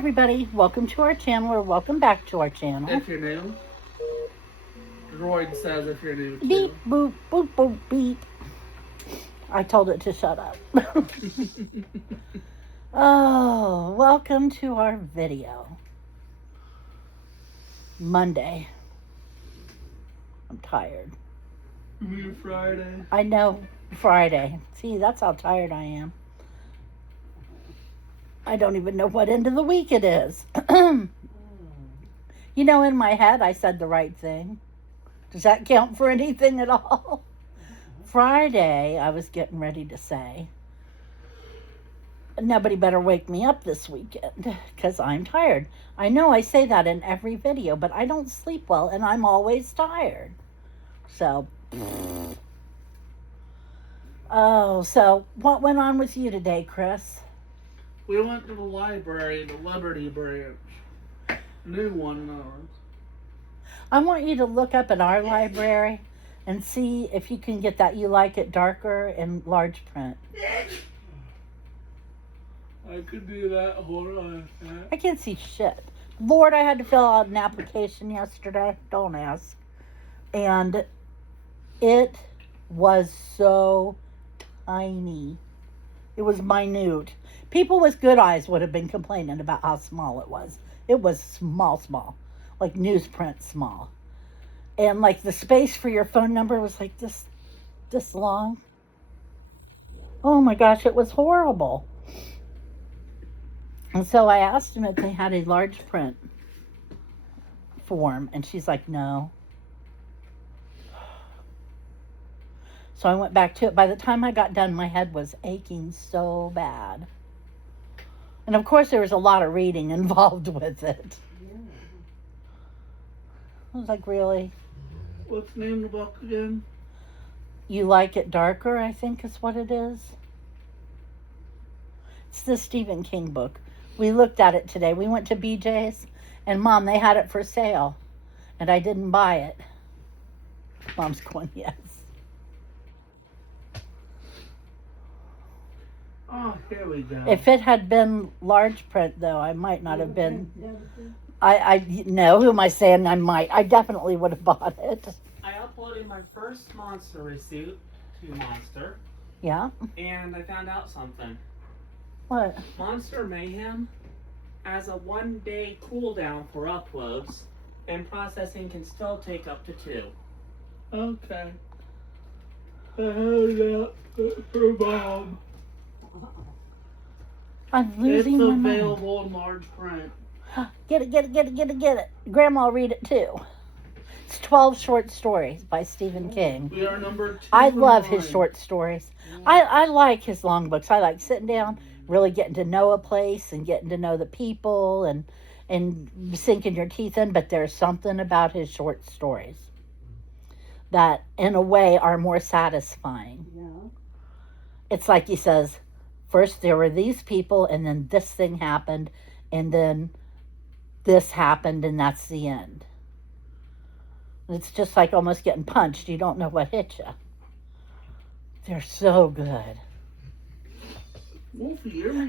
everybody, welcome to our channel, or welcome back to our channel. If you're new. Droid says if you're new too. Beep, boop, boop, boop, beep. I told it to shut up. Oh, welcome to our video. Monday. I'm tired. Friday. I know, Friday. See, that's how tired I am. I don't even know what end of the week it is. You know, in my head, I said the right thing. Does that count for anything at all? Friday, I was getting ready to say, nobody better wake me up this weekend because I'm tired. I know I say that in every video, but I don't sleep well and I'm always tired. So, so what went on with you today, Chris? We went to the library, the Liberty branch. New one in ours. I want you to look up at our library and see if you can get that You Like It Darker in large print. I could do that. Hold on. I can't see shit. Lord, I had to fill out an application yesterday. Don't ask. And it was so tiny. It was minute. People with good eyes would have been complaining about how small it was. It was small. Like newsprint small. And like the space for your phone number was like this long. Oh my gosh, it was horrible. And so I asked him if they had a large print form, and she's like, no. So I went back to it. By the time I got done, my head was aching so bad. And of course, there was a lot of reading involved with it. I was like, really? What's the name of the book again? You Like It Darker, I think is what it is. It's the Stephen King book. We looked at it today. We went to BJ's, and Mom, they had it for sale, and I didn't buy it. Mom's going, yes. Oh, here we go. If it had been large print, though, I might not have been. I no, who am I saying I might? I definitely would have bought it. I uploaded my first Monster receipt to Monster. Yeah? And I found out something. What? Monster Mayhem has a 1-day cooldown for uploads, and processing can still take up to 2. Okay. I heard that for Mom. I'm losing my mind. It's available in large print. Get it. Grandma will read it too. It's 12 short stories by Stephen King. We are number 2. I love his short stories. I like his long books. I like sitting down, really getting to know a place and getting to know the people and sinking your teeth in. But there's something about his short stories that, in a way, are more satisfying. Yeah. It's like he says, first there were these people, and then this thing happened, and then this happened, and that's the end. It's just like almost getting punched. You don't know what hit you. They're so good.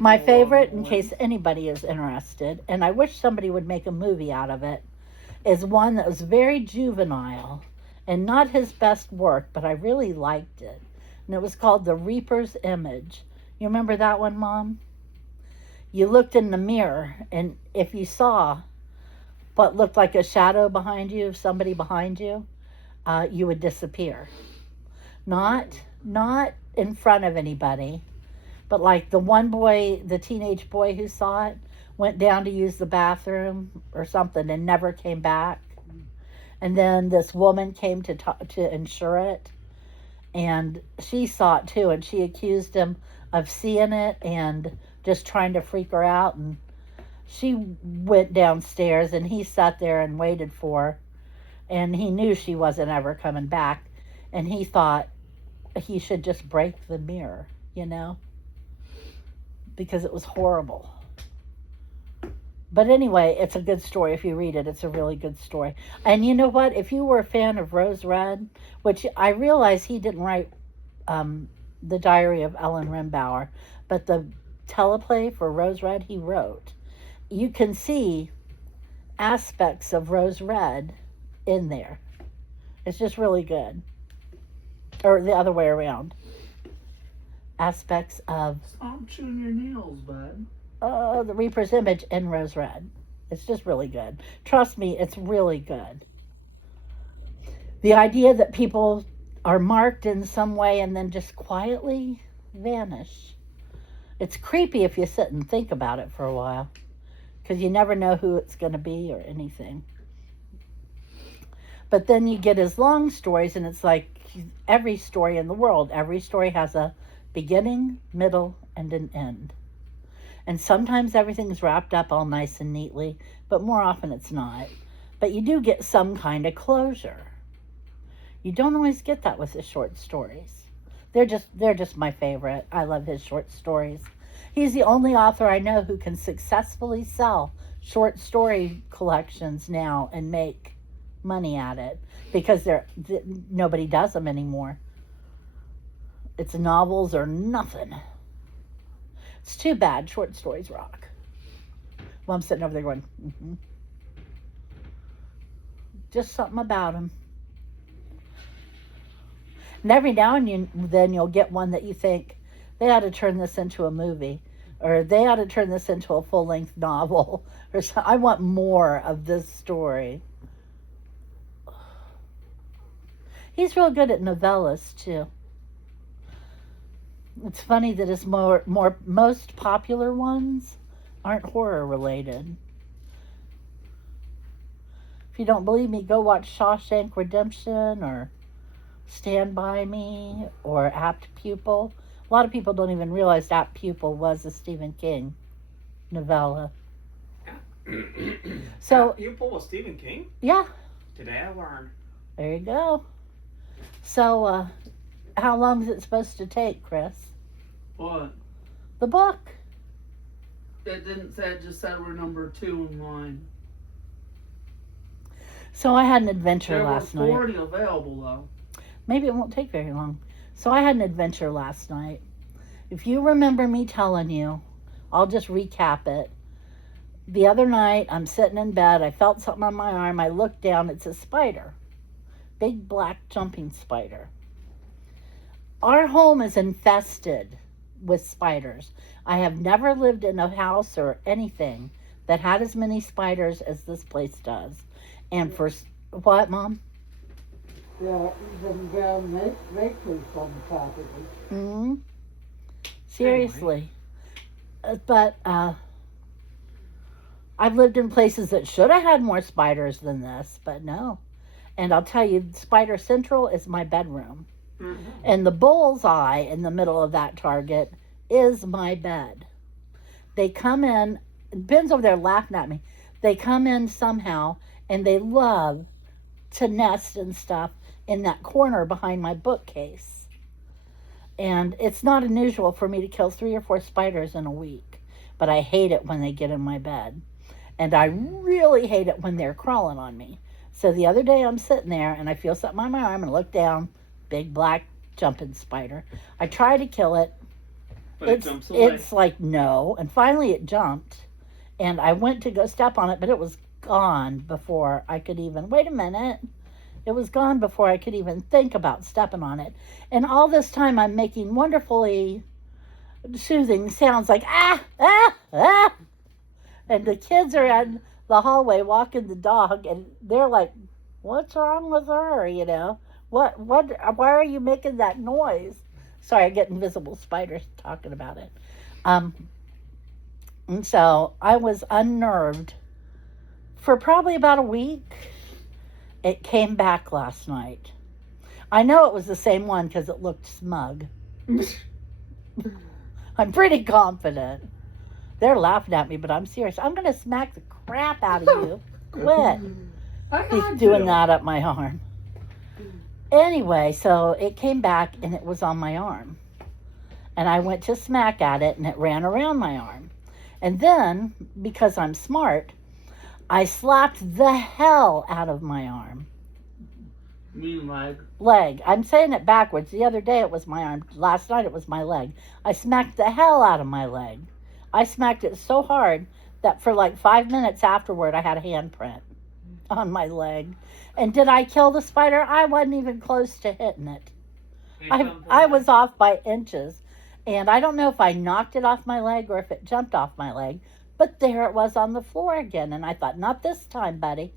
My favorite, in case anybody is interested, and I wish somebody would make a movie out of it, is one that was very juvenile and not his best work, but I really liked it. And it was called The Reaper's Image. You remember that one, Mom? You looked in the mirror, and if you saw what looked like a shadow behind you, somebody behind you, you would disappear. Not in front of anybody, but like the one boy, the teenage boy who saw it, went down to use the bathroom or something and never came back. And then this woman came to insure it, and she saw it too, and she accused him of seeing it and just trying to freak her out. And she went downstairs, and he sat there and waited for her, and he knew she wasn't ever coming back, and he thought he should just break the mirror, you know, because it was horrible. But anyway, it's a good story. If you read it, it's a really good story. And you know what? If you were a fan of Rose Red, which I realize he didn't write The Diary of Ellen Rimbauer, but the teleplay for Rose Red he wrote. you can see aspects of Rose Red in there. It's just really good. Or the other way around. Aspects of Stop chewing your nails, bud. the Reaper's Image in Rose Red. It's just really good. Trust me, it's really good. The idea that people are marked in some way and then just quietly vanish. It's creepy if you sit and think about it for a while, because you never know who it's going to be or anything. But then you get his long stories, and it's like every story in the world. Every story has a beginning, middle, and an end. And sometimes everything's wrapped up all nice and neatly, but more often it's not. But you do get some kind of closure. You don't always get that with his short stories. They're just my favorite. I love his short stories. He's the only author I know who can successfully sell short story collections now and make money at it, because nobody does them anymore. It's novels or nothing. It's too bad. Short stories rock. Well, I'm sitting over there going, just something about them. And every now and then you'll get one that you think, they ought to turn this into a movie, or they ought to turn this into a full-length novel, or so. I want more of this story. He's real good at novellas too. It's funny that his most popular ones aren't horror related. If you don't believe me, go watch Shawshank Redemption or Stand By Me or Apt Pupil. A lot of people don't even realize Apt Pupil was a Stephen King novella. So Pupil was Stephen King? Yeah. Today I learned. There you go. So, how long is it supposed to take, Chris? What? The book. It didn't say, it just said we're number 2 in line. So I had an adventure There last were night. 40 available, though. Maybe it won't take very long. So I had an adventure last night. If you remember me telling you, I'll just recap it. The other night, I'm sitting in bed. I felt something on my arm. I looked down. It's a spider. Big black jumping spider. Our home is infested with spiders. I have never lived in a house or anything that had as many spiders as this place does. And for what, Mom? Yeah, them brown makers on the property. Mm-hmm. Seriously. But I've lived in places that should have had more spiders than this, but no. And I'll tell you, Spider Central is my bedroom. Mm-hmm. And the bullseye in the middle of that target is my bed. They come in, Ben's over there laughing at me. They come in somehow, and they love to nest and stuff in that corner behind my bookcase. And it's not unusual for me to kill 3 or 4 spiders in a week, but I hate it when they get in my bed. And I really hate it when they're crawling on me. So the other day I'm sitting there and I feel something on my arm and I look down, big black jumping spider. I try to kill it. But it jumps away. It's like, no. And finally it jumped. And I went to go step on it, but it was gone before I could even, wait a minute. It was gone before I could even think about stepping on it. And all this time I'm making wonderfully soothing sounds like, ah, ah, ah. And the kids are in the hallway walking the dog, and they're like, what's wrong with her, you know? Why are you making that noise? Sorry, I get invisible spiders talking about it. And so I was unnerved for probably about a week. It came back last night. I know it was the same one because it looked smug. I'm pretty confident. They're laughing at me, but I'm serious. I'm going to smack the crap out of you. Quit. He's doing that up my arm. Anyway, so it came back and it was on my arm. And I went to smack at it and it ran around my arm. And then, because I'm smart, I slapped the hell out of my arm. Mean leg. Leg. I'm saying it backwards. The other day it was my arm. Last night it was my leg. I smacked the hell out of my leg. I smacked it so hard that for like 5 minutes afterward I had a handprint on my leg. And did I kill the spider? I wasn't even close to hitting it. I was off by inches. And I don't know if I knocked it off my leg or if it jumped off my leg. But there it was on the floor again. And I thought, not this time, buddy.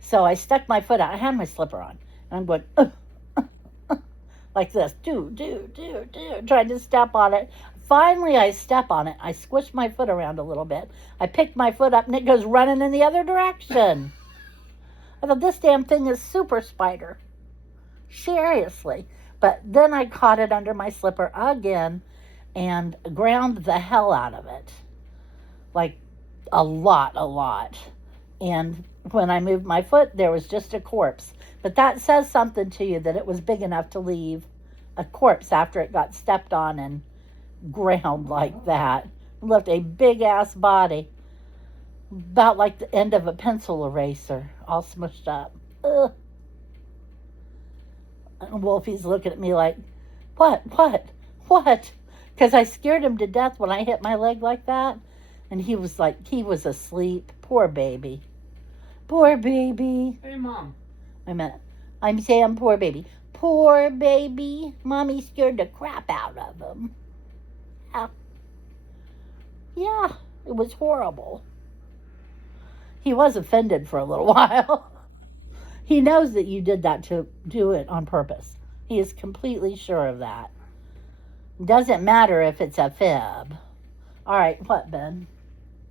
So I stuck my foot out. I had my slipper on. And I'm going, like this. Trying to step on it. Finally, I step on it. I squish my foot around a little bit. I pick my foot up and it goes running in the other direction. I thought, this damn thing is super spider. Seriously. But then I caught it under my slipper again and ground the hell out of it. Like a lot. And when I moved my foot, there was just a corpse. But that says something to you that it was big enough to leave a corpse after it got stepped on and ground like that. It left a big ass body. About like the end of a pencil eraser, all smushed up. Ugh. And Wolfie's looking at me like, what? Because I scared him to death when I hit my leg like that. And he was asleep. Poor baby. Hey, Mom. Wait a minute. I'm saying poor baby. Poor baby. Mommy scared the crap out of him. Yeah, it was horrible. He was offended for a little while. He knows that you did that to do it on purpose. He is completely sure of that. Doesn't matter if it's a fib. All right, what, Ben?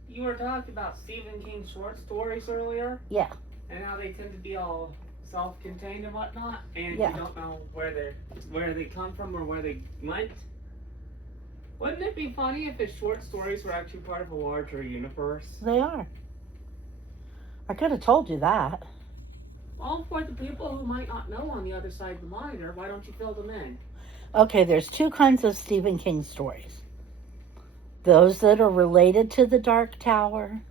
You were talking about Stephen King short stories earlier? Yeah. And how they tend to be all self-contained and whatnot, and Yeah. you don't know where they come from or where they went. Wouldn't it be funny if his short stories were actually part of a larger universe? They are. I could have told you that. Well, for the people who might not know on the other side of the monitor, why don't you fill them in? Okay, there's two kinds of Stephen King stories. Those that are related to the Dark Tower,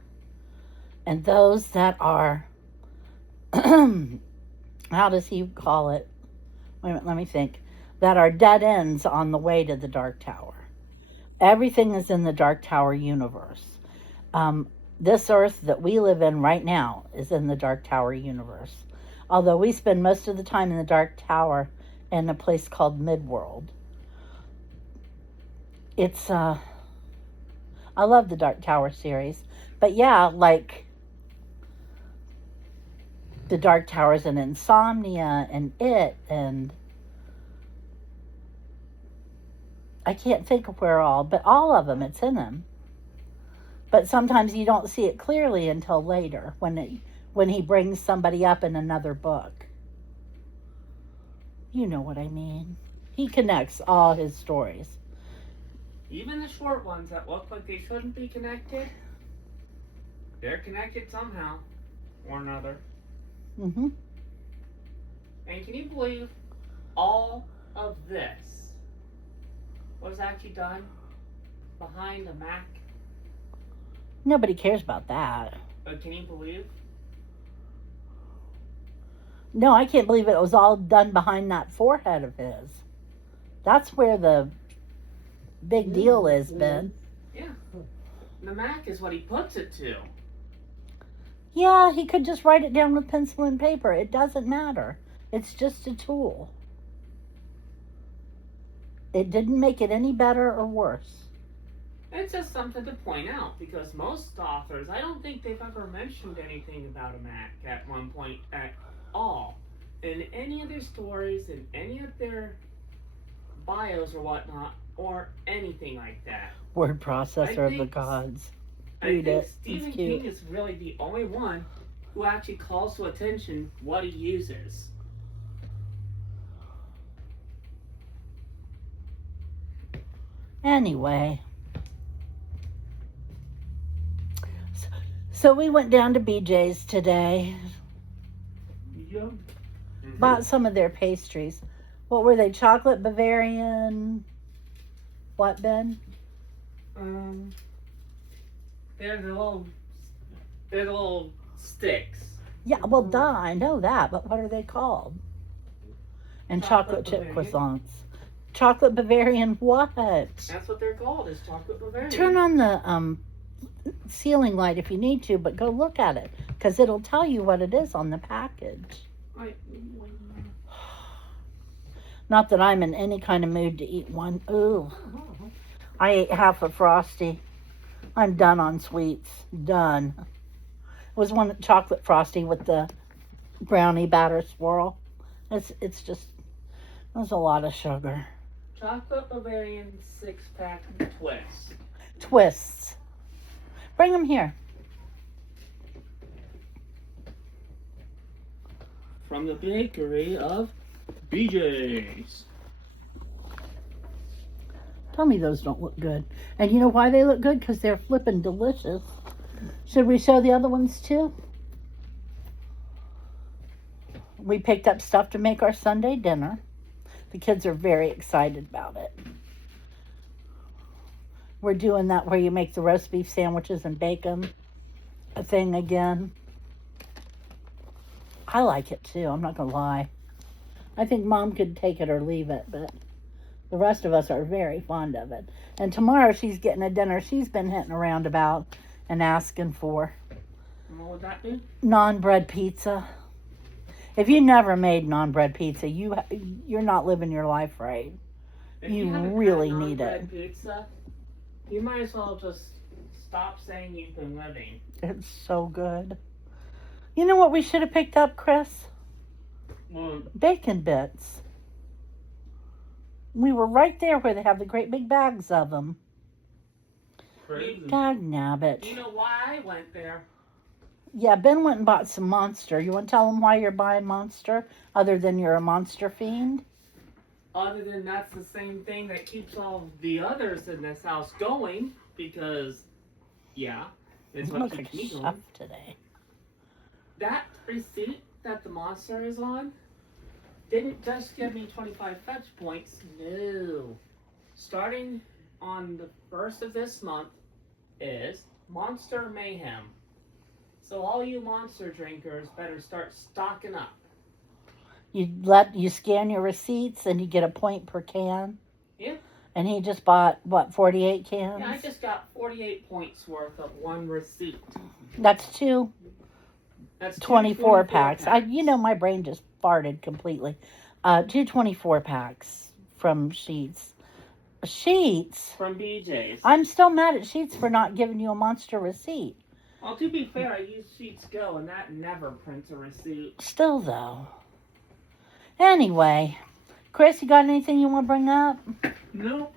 and those that are, how does he call it? Wait a minute, let me think. That are dead ends on the way to the Dark Tower. Everything is in the Dark Tower universe. This Earth that we live in right now is in the Dark Tower universe. Although we spend most of the time in the Dark Tower in a place called Midworld. It's, I love the Dark Tower series. But yeah, like the Dark Towers and Insomnia and It, and I can't think of where all, but all of them, it's in them. But sometimes you don't see it clearly until later when he brings somebody up in another book. You know what I mean. He connects all his stories. Even the short ones that look like they shouldn't be connected, they're connected somehow or another. Mm-hmm. And can you believe all of this was actually done behind a Mac? Nobody cares about that. But can you believe? No, I can't believe it was all done behind that forehead of his. That's where the big deal is, Ben. Yeah. The Mac is what he puts it to. Yeah, he could just write it down with pencil and paper. It doesn't matter. It's just a tool. It didn't make it any better or worse. It's just something to point out because most authors, I don't think they've ever mentioned anything about a Mac at one point at all. In any of their stories, in any of their bios or whatnot, or anything like that. Word processor of the gods. Read it. Stephen King is really the only one who actually calls to attention what he uses. Anyway. So we went down to BJ's today. Yep. Mm-hmm. Bought some of their pastries. What were they? Chocolate Bavarian? What, Ben? They're the little sticks. Yeah, well, duh, I know that, but what are they called? And chocolate chip Bavarian. croissants. Chocolate Bavarian what? That's what they're called, is chocolate Bavarian. Turn on the ceiling light if you need to, but go look at it because it'll tell you what it is on the package. Not that I'm in any kind of mood to eat one. Ooh, I ate half a Frosty. I'm done on sweets. Done. It was one chocolate Frosty with the brownie batter swirl. It's just, there's a lot of sugar. Chocolate Bavarian 6-pack twist. Twists. Bring them here. From the bakery of BJ's. Tell me those don't look good. And you know why they look good? Because they're flippin' delicious. Should we show the other ones too? We picked up stuff to make our Sunday dinner. The kids are very excited about it. We're doing that where you make the roast beef sandwiches and bake them a thing again. I like it too, I'm not going to lie. I think Mom could take it or leave it, but the rest of us are very fond of it. And tomorrow she's getting a dinner she's been hitting around about and asking for. And what would that be? Non-bread pizza. If you never made non-bread pizza, you're not living your life right. If You haven't really had need non-bread it. Pizza, you might as well just stop saying you've been living. It's so good. You know what we should have picked up, Chris? Bacon bits. We were right there where they have the great big bags of them. Crazy. God nabbit. You know why I went there? Yeah, Ben went and bought some Monster. You want to tell him why you're buying Monster, other than you're a Monster fiend? Other than that's the same thing that keeps all the others in this house going, because, yeah, it's You what look like keeps me chef going. today. That receipt that the Monster is on didn't just give me 25 fetch points. No. Starting on the 1st of this month is Monster Mayhem. So all you Monster drinkers better start stocking up. You scan your receipts and you get a point per can. Yeah. And he just bought, what, 48 cans? Yeah, I just got 48 points worth of one receipt. That's two That's two 24 packs. My brain just farted completely. Two 24 packs from Sheets. Sheets? From BJ's. I'm still mad at Sheets for not giving you a Monster receipt. Well, to be fair, I use Sheets Go, and that never prints a receipt. Still, though. Anyway, Chris, you got anything you want to bring up? No.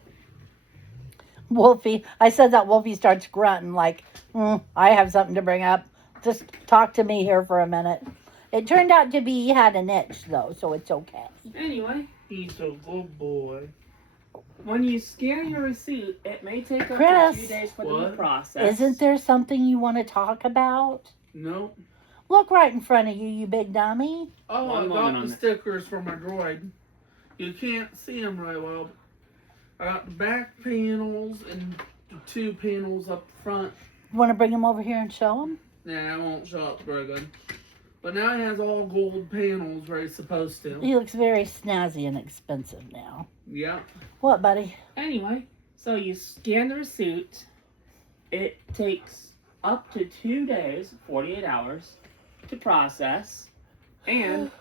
Wolfie, I said that Wolfie starts grunting like, I have something to bring up. Just talk to me here for a minute. It turned out to be he had an itch, though, so it's okay. Anyway, He's a good boy. when you scan your receipt, it may take up to Chris, 2 days for the what? process. Isn't there something you want to talk about? No. Look right in front of you, you big dummy. Oh, One I moment got on the it. stickers for my droid. You can't see them right well. I got the back panels and the two panels up front. You want to bring him over here and show him? Nah, I won't show up very good. But now he has all gold panels where he's supposed to. He looks very snazzy and expensive now. Yeah. What, buddy? Anyway, so you scan the receipt. It takes up to 2 days, 48 hours, to process. And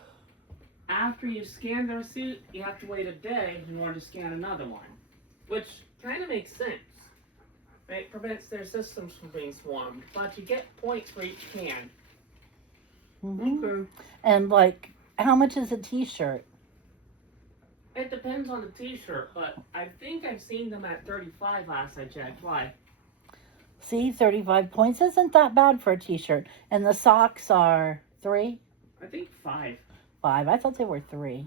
after you scan the receipt, you have to wait a day in order to scan another one. Which kind of makes sense. It prevents their systems from being swarmed. But you get points for each can. Mm-hmm. Okay. And, how much is a t-shirt? It depends on the t-shirt, but I think I've seen them at 35 last I checked. Why? See, 35 points isn't that bad for a t-shirt. And the socks are 3? I think 5. 5. I thought they were 3.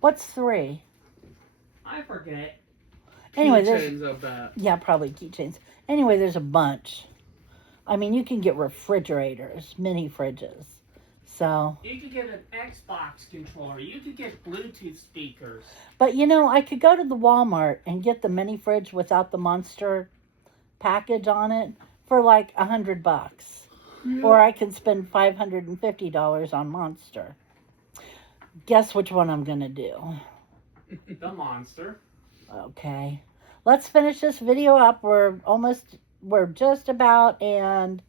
What's 3? I forget. Anyway, Keychains of that. yeah, probably keychains. Anyway, there's a bunch. I mean, you can get refrigerators, mini fridges. So, You could get an Xbox controller. You could get Bluetooth speakers. but I could go to the Walmart and get the mini fridge without the Monster package on it for like $100. Yeah. Or I could spend $550 on Monster. Guess which one I'm going to do. The Monster. Okay. Let's finish this video up. We're almost we're just about, and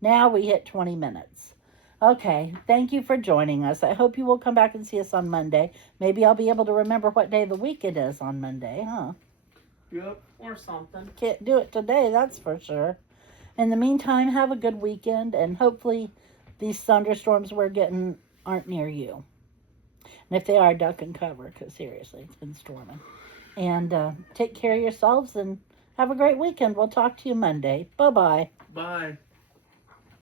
now we hit 20 minutes. Okay, thank you for joining us. I hope you will come back and see us on Monday. Maybe I'll be able to remember what day of the week it is on Monday, huh? Yep. Or something. Can't do it today, that's for sure. In the meantime, have a good weekend, and hopefully these thunderstorms we're getting aren't near you. And if they are, duck and cover, because seriously, it's been storming. And take care of yourselves, and have a great weekend. We'll talk to you Monday. Bye-bye. Bye.